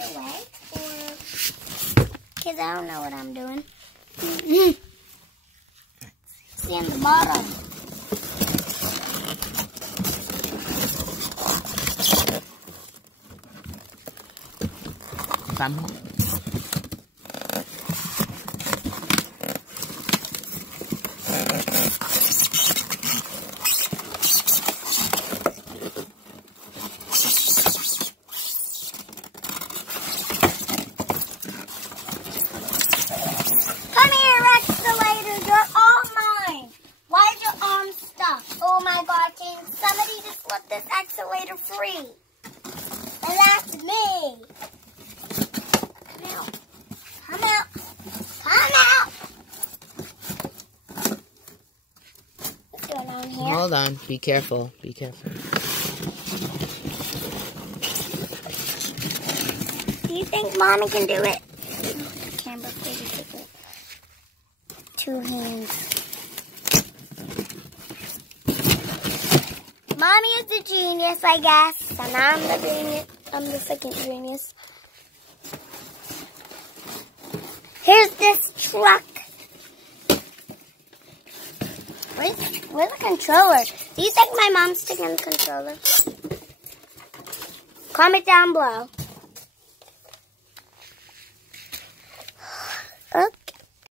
right away, or because I don't know what I'm doing. See in the bottom. Vamos. Come here, excavator. You're all mine. Why is your arm stuck? Oh my God, can somebody just let this excavator free? And that's me. Come out. Come out. Come out. What's going on here? Hold on. Be careful. Be careful. Do you think Mommy can do it? The camera, please take it. 2 hands. Mommy is a genius, I guess, and I'm the genius. I'm the second genius. Here's this truck. Where's the controller? Do you think my mom's taking the controller? Comment down below. Oops.